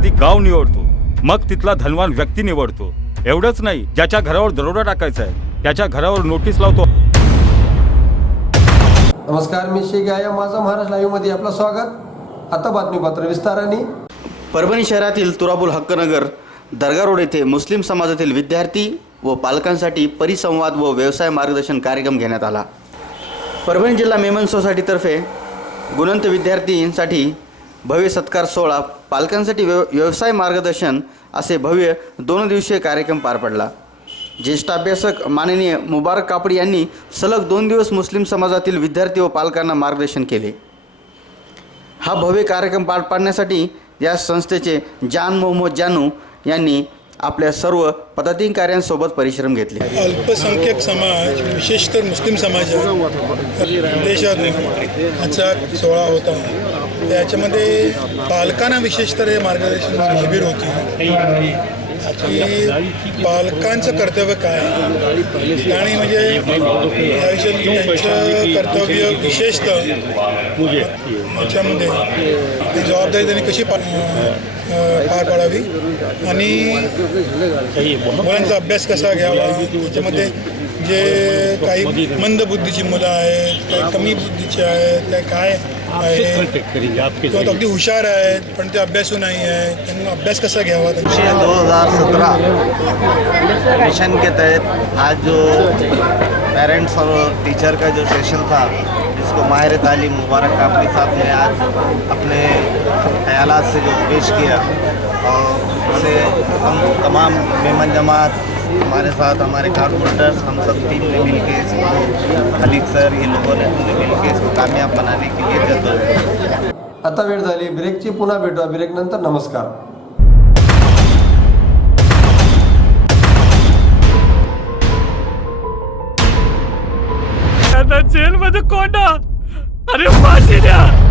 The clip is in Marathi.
आधी गाव निवडतो मग तिथला धनवान व्यक्ती निवडतो. एवढंच नाही ज्याच्या घरावर दरोडा टाकायचा आहे त्याच्या घरावर नोटीस लावतो. नमस्कार मी शेख या माझा महाराष्ट्र लाईव्हमध्ये आपलं स्वागत. आता बातमीपत्र विस्ताराने. परभणी शहरातील तुराबुल हक्कनगर दर्गा रोड येथे मुस्लिम समाजातील विद्यार्थी व पालकांसाठी परिसंवाद व व्यवसाय मार्गदर्शन कार्यक्रम घेण्यात आला. परभणी जिल्हा मेमन सोसायटीतर्फे गुणवंत विद्यार्थींसाठी भव्य सत्कार सोहळा पालकांसाठी व्यव व्यवसाय मार्गदर्शन असे भव्य दोन दिवसीय कार्यक्रम पार पडला. ज्येष्ठ अभ्यासक माननीय मुबारक कापड यांनी सलग दोन दिवस मुस्लिम समाजातील विद्यार्थी व पालकांना मार्गदर्शन केले. हा भव्य कार्यक्रम पार पाडण्यासाठी या संस्थेचे जान मोहम्मद जानू यांनी आपल्या सर्व पदाधिकाऱ्यांसोबत परिश्रम घेतले. अल्पसंख्यक समाज विशेषतः मुस्लिम समाज देशात आजचा सोहळा होता. याच्यामध्ये पालकांना विशेषतर हे मार्गदर्शन शिबिर होती. की पालकांचं कर्तव्य काय? आणि म्हणजे आयुष्यात त्यांचं कर्तव्य विशेषतः याच्यामध्ये ती जबाबदारी त्यांनी कशी पा पार पाडावी? आणि मुलांचा अभ्यास कसा घ्यावा? त्याच्यामध्ये जे काही मंद बुद्धीची मुलं आहेत काही कमी बुद्धीची आहेत त्या काय तो अगदी हुशार आहेत पण ते अभ्यासू नाही आहेत त्यांना अभ्यास कसा घ्यावा त्यांचा दो हज़ार सत्रह मिशन के तहत आज जो पेरेंट्स और टीचर का जो सेशन था जिसको माहिर तालीम मुबारक कापड़ी साहब ने आज अपने ख्याल से जो पेश किया और उससे हम तमाम मेमन जमात हमारे साथ हमारे कारपोरेटर्स हम सब टीम ने मिल के इसको खलीक सर ये लोगों ने हमने मिल के इसको कामयाब बनाने के लिए जद्दोजहद आता वेळ झाली ब्रेकची पुन्हा भेटूया ब्रेक नंतर नमस्कार जेल मध्ये कोंडा अरे फाशी द्या